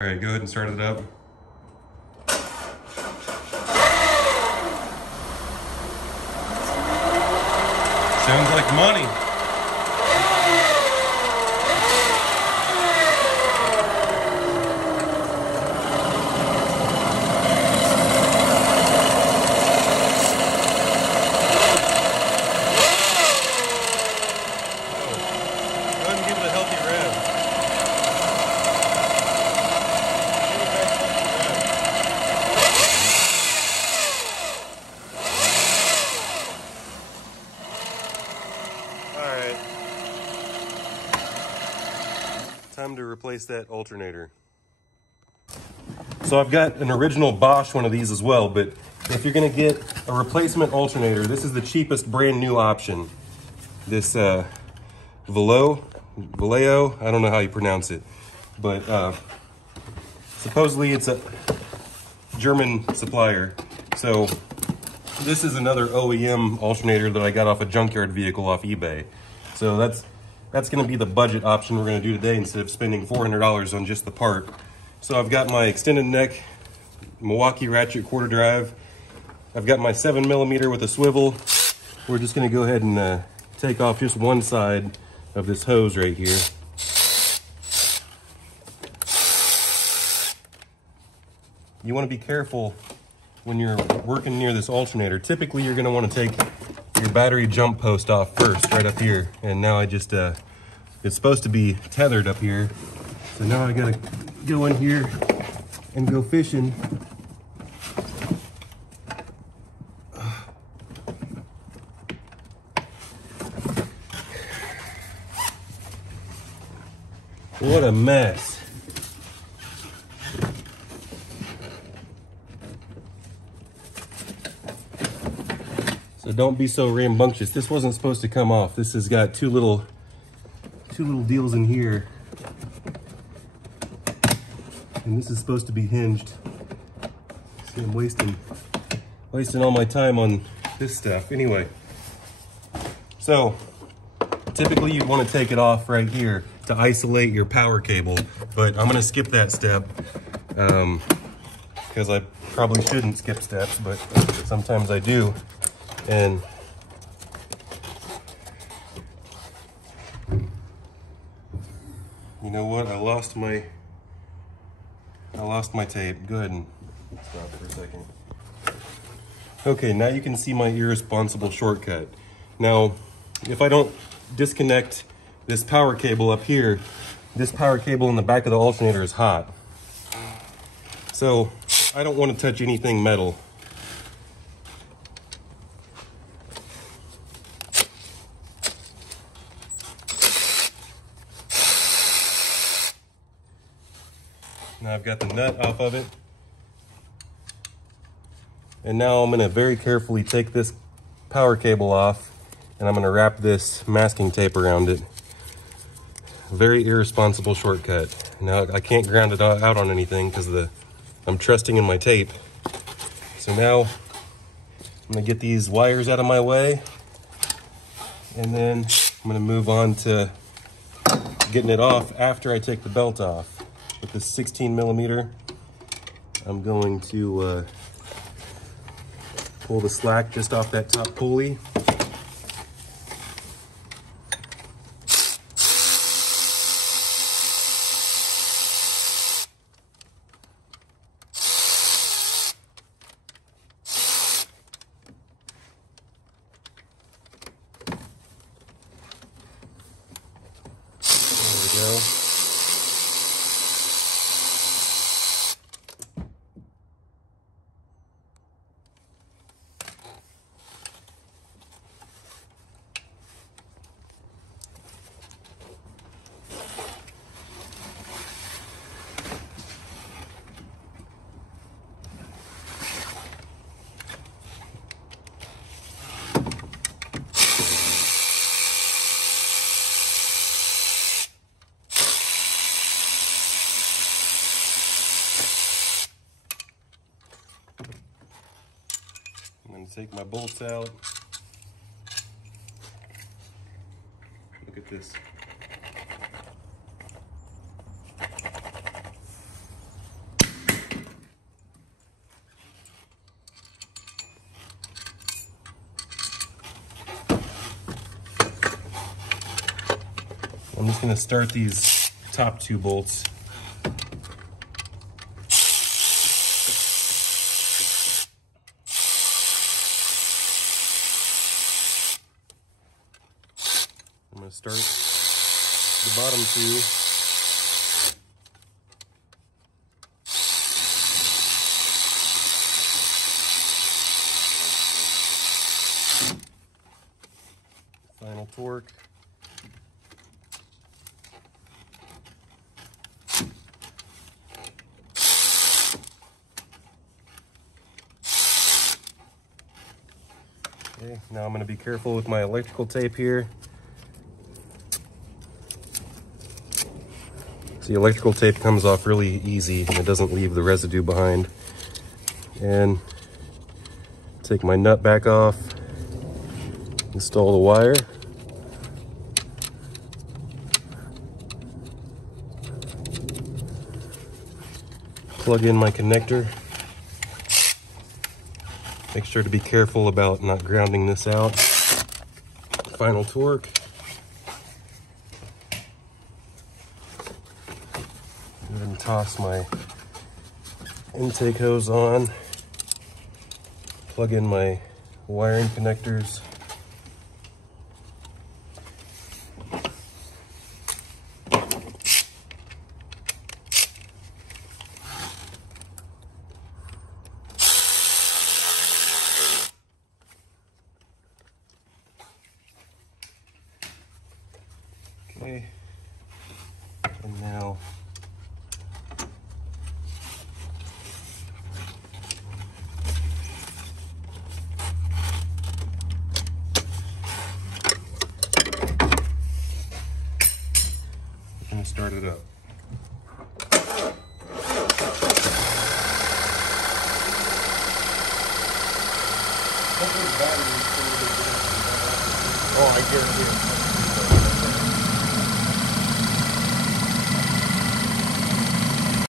All right, go ahead and start it up. Sounds like money. Go ahead and give it a healthy rev. Alright, time to replace that alternator. So I've got an original Bosch one of these as well, but if you're going to get a replacement alternator, this is the cheapest brand new option. This Valeo, I don't know how you pronounce it, but supposedly it's a German supplier. So this is another OEM alternator that I got off a junkyard vehicle off eBay. So that's going to be the budget option we're going to do today instead of spending $400 on just the part. So I've got my extended neck Milwaukee ratchet quarter drive. I've got my 7mm with a swivel. We're just going to go ahead and take off just one side of this hose right here. You want to be careful when you're working near this alternator. Typically you're going to want to take your battery jump post off first, right up here. And now I just, it's supposed to be tethered up here. So now I got to go in here and go fishing. What a mess. So don't be so rambunctious. This wasn't supposed to come off. This has got two little deals in here. And this is supposed to be hinged. See, I'm wasting all my time on this stuff. Anyway, so typically you'd want to take it off right here to isolate your power cable, but I'm going to skip that step because I probably shouldn't skip steps, but sometimes I do. And you know what? I lost my tape. Go ahead and stop for a second. Okay, now you can see my irresponsible shortcut. Now, if I don't disconnect this power cable up here, this power cable in the back of the alternator is hot. So I don't want to touch anything metal. Now I've got the nut off of it. And now I'm going to very carefully take this power cable off and I'm going to wrap this masking tape around it. Very irresponsible shortcut. Now I can't ground it out on anything because I'm trusting in my tape. So now I'm going to get these wires out of my way and then I'm going to move on to getting it off after I take the belt off. With this 16mm, I'm going to pull the slack just off that top pulley. There we go. Take my bolts out. Look at this. just going to start these top 2 bolts. I'm going to start the bottom 2. Final torque. Okay, now I'm going to be careful with my electrical tape here. The electrical tape comes off really easy and it doesn't leave the residue behind. And take my nut back off, install the wire. Plug in my connector. Make sure to be careful about not grounding this out. Final torque. And then toss my intake hose on. Plug in my wiring connectors. Okay, and now we're going to start it up. Oh, I guarantee it.